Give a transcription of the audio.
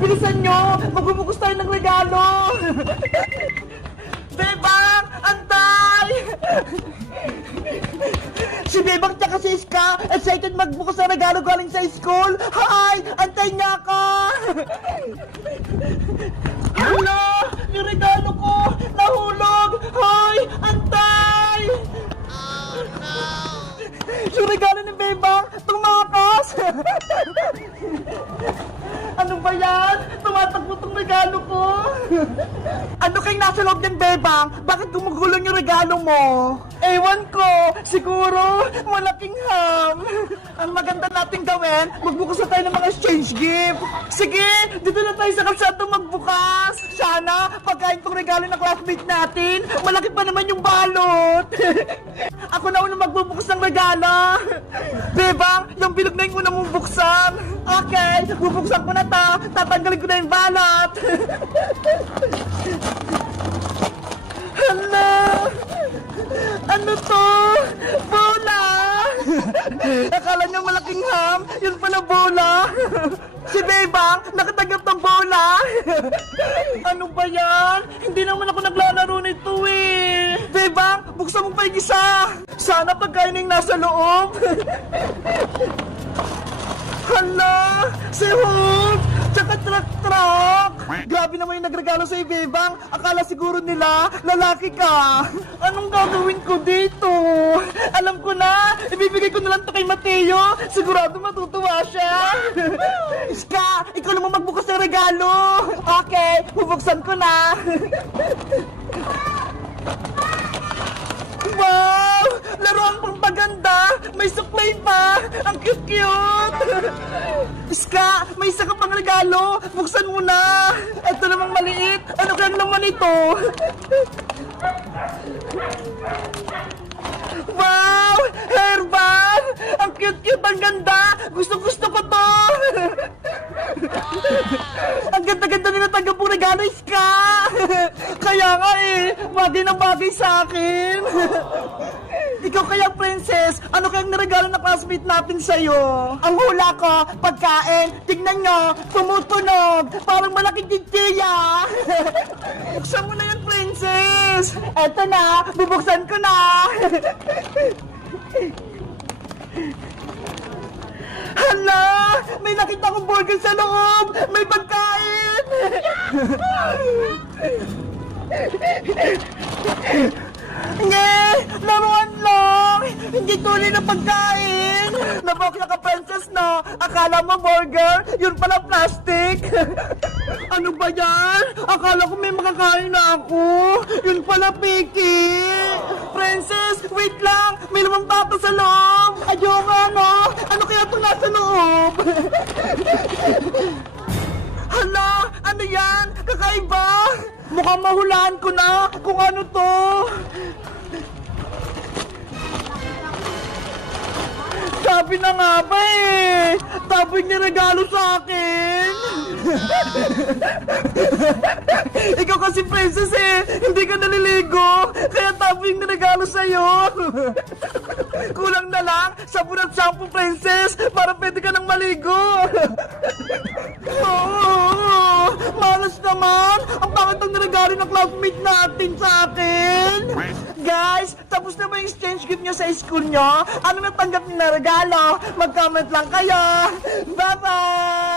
Bilisan nyo! Magbubukas tayo ng regalo! Bebang! Antay! Si Bebang tsaka si Iska excited magbukas ng regalo galing sa school! Hi! Antay niya ka! Hala! Yung regalo ko! Nahulog! Hi! Antay! Oh no! Yung regalo ni Bebang! Tumakas! Ano ba yan? Tumatakbo tong regalo ko! Ano kayong nasa loob ng Bebang? Bakit gumugulong yung regalo mo? Ewan ko! Siguro, malaking ham! Ang maganda nating gawin, magbukas na tayo ng mga exchange gift! Sige! Dito na tayo sa kalsado magbukas! Sana, pagkain tong regalo ng classmate natin, malaki pa naman yung balot! Ako na unang magbubukas ng regalo! Bebang, yung bilog na yung unang mong buksan! Okay, bubuksan ko na to! Tatanggalin ko na yung balot! Hala! Ano to? Bola! Akala niya malaking ham, yun pala bola! Si Bebang, nakatanggap ng bola! Ano ba yan? Hindi naman ako naglalaro nito eh! Bebang, buksan mo pa yung isa! Sana pagkain yung nasa loob! Hala! Si Hulk! Tsaka truck! Grabe naman yung nagregalo sa'yo, Bebang! Akala siguro nila, lalaki ka! Anong gagawin ko dito? Alam ko na! Ibibigay ko na lang to kay Mateo! Sigurado matutuwa siya! Iska! Ikaw naman magbukas ng regalo! Okay! Bubuksan ko na! Wow! Laruan pang paganda! May suklay pa! Ang cute-cute! Iska! May isa ka pang regalo! Buksan mo na! Ito namang maliit! Ano kayang naman ito? Wow! Hairband! Ang cute-cute! Ang ganda! Gusto-gusto ko to! Ang ganda-ganda nila tanggap pong regalo, Iska! Kaya nga eh! Bagay na bagay sa akin! Ikaw kaya, Princess, ano kayang naregalo na classmate natin sa'yo? Ang hula ko, pagkain, tignan nyo, tumutunog, parang malaking tigtiya. Buksan mo na yan, Princess. Eto na, bubuksan ko na. Hala, may nakita akong burger sa loob, may pagkain. Nye! Laruan lang! Hindi tuloy na pagkain! Nabokya ka, Princess, no? Akala mo burger? Yun pala plastic! Ano ba yan? Akala ko may makakain na ako! Yun pala piki! Princess, wait lang! May lumang papa sa loob! Ayoko, no? Ano kaya itong nasa loob? Hala! Ano yan? Kakaiba? Mukhang mahulaan ko na kung ano to. Sabi na nga ba eh. Tapos niregalo sa akin. Ikaw kasi, Princess eh. Hindi ka naliligo. Kaya tapos yung niregalo sa'yo. Kulang na lang sabon at shampoo, Princess. Para pwede ka nang maligo. Oo. Malas naman. Ang pangit ang niregalo ng classmate natin sa akin. Guys, tapos na ba yung exchange gift nyo sa school nyo? Ano natanggap nyo na regalo? Mag-comment lang kayo. Bye-bye!